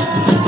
Thank you.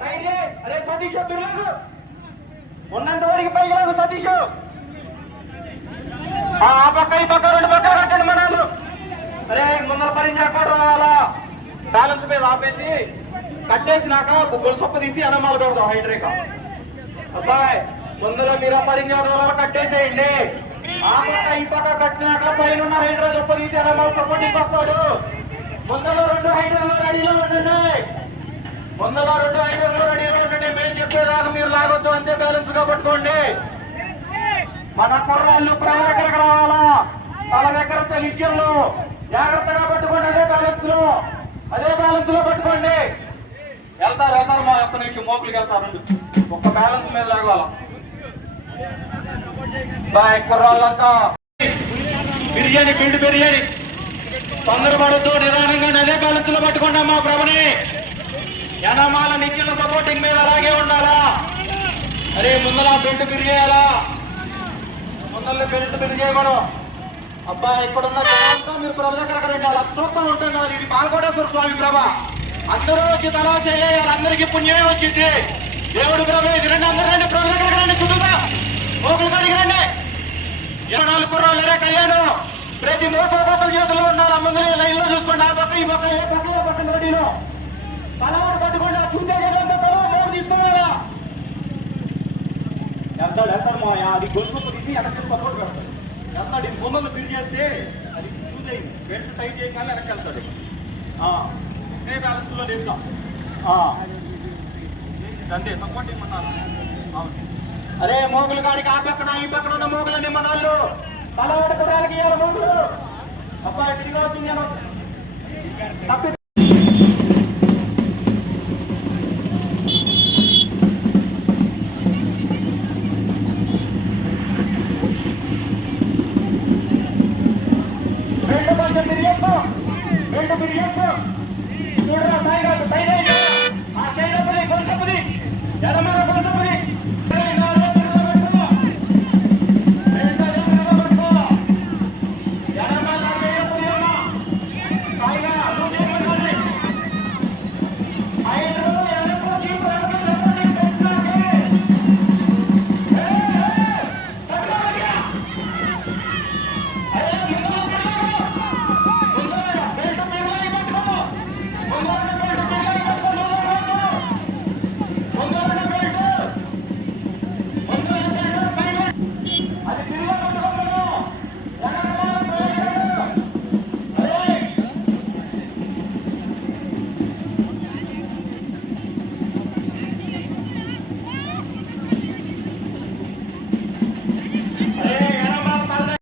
లైట్లే ఉన్నంత వరకు పైకి రాకు సతీష్. ఆ పక్క ఈ పక్క రెండు పక్కలు కట్టండి మనాలు అరే ముందర పరించకూడదు అలా బ్యాలెన్స్ మీద ఆపేసి కట్టేసినాక గొలుసొప్ప తీసి అనమాలు పెడతాం హైడ్రేక. అబ్బాయి ముందర మీరు పరించకూడదు కట్టేసేయండి. ఆ పక్క ఈ పక్క కట్టినాక పైన హైడ్రా చొప్ప తీసి అనమాలు సపోర్ట్ వస్తాడు వందలో రెండు హైడ్రాలు రెడీలో ఉండండి వందలో రెండు ఐదు రెడీగా ఉండండి మేము చెప్పేదాకా మీరు లాగొద్దు అంతే బ్యాలెన్స్గా పట్టుకోండి. మన కుర్రాళ్ళు ప్రభ దగ్గరకు రావాలా? వాళ్ళ దగ్గర విషయంలో జాగ్రత్తగా పట్టుకోండి అదే బ్యాలెన్స్లో. అదే బ్యాలెన్స్లో పట్టుకోండి. వెళ్తారు వెళ్తారు మా ఒక్క నిమిషం మోపులకి వెళ్తారు ఒక్క బ్యాలెన్స్ మీద లాగాల బాయ్ కుర్రాళ్ళంతా. బిర్యానీ బిల్డ్ బిర్యానీ. తొందరపడుతూ నిదానంగా అదే బ్యాలెన్స్లో మా ప్రభుని. యనమాల నిత్యుల సపోర్టింగ్ మీద అలాగే ఉండాలా? అరే ముందర బెల్ట్ పెరిగేయాలా? ముందర బెల్ట్ పెరిగేయకూడదు. అబ్బా ఇక్కడున్న జనాలతో మీరు ప్రభు దగ్గర రండి అలా చూస్తూ ఉంటాం కదా ఇది పాల్గొడేశ్వర స్వామి ప్రభ. అందరూ వచ్చి తలా చేయాలి అందరికీ పుణ్యమే వచ్చింది. దేవుడు ప్రభు ఇది రండి అందరూ రండి ప్రభు దగ్గర రండి కుటుంబా మోకులు కాడికి రండి. ఇరవై నాలుగు కుర్రాలు ఎరే కళ్యాణం? ప్రతి మూట ఒక్కొక్కరు చేతుల్లో ఉన్నారు ముందు లైన్లో చూసుకోండి. ఆ పక్క ఈ పక్క ఏ పక్క ఏ పక్కన రెడీలో. తలవాడు పట్టుకోండి ఆ చూసే జనంతా తల మోడు వెళ్తాడు వెళ్తాడు మా అది గొంతు తీసి వెనక్కి పట్టుకోడు పెడతాడు. వెళ్తాడు ఇది బొమ్మలు బిల్ చేస్తే అది చూసే బెల్ట్ టైట్ చేయగానే వెనక్కి వెళ్తాడు. ఆ, ఒకే బ్యాలెన్స్లో లేపుతాం అంతే సపోర్ట్ అరే మోగులు కాడికి ఆ పక్కన ఈ పక్కన ఉన్న మోగులని పలవాడి కురాలకి అబ్బాయి తిరిగి వచ్చిందేమో తప్పి. రెండు కొంచెం మీరు రెండు మీరు చూడరా సాయిరాజు సైరాజు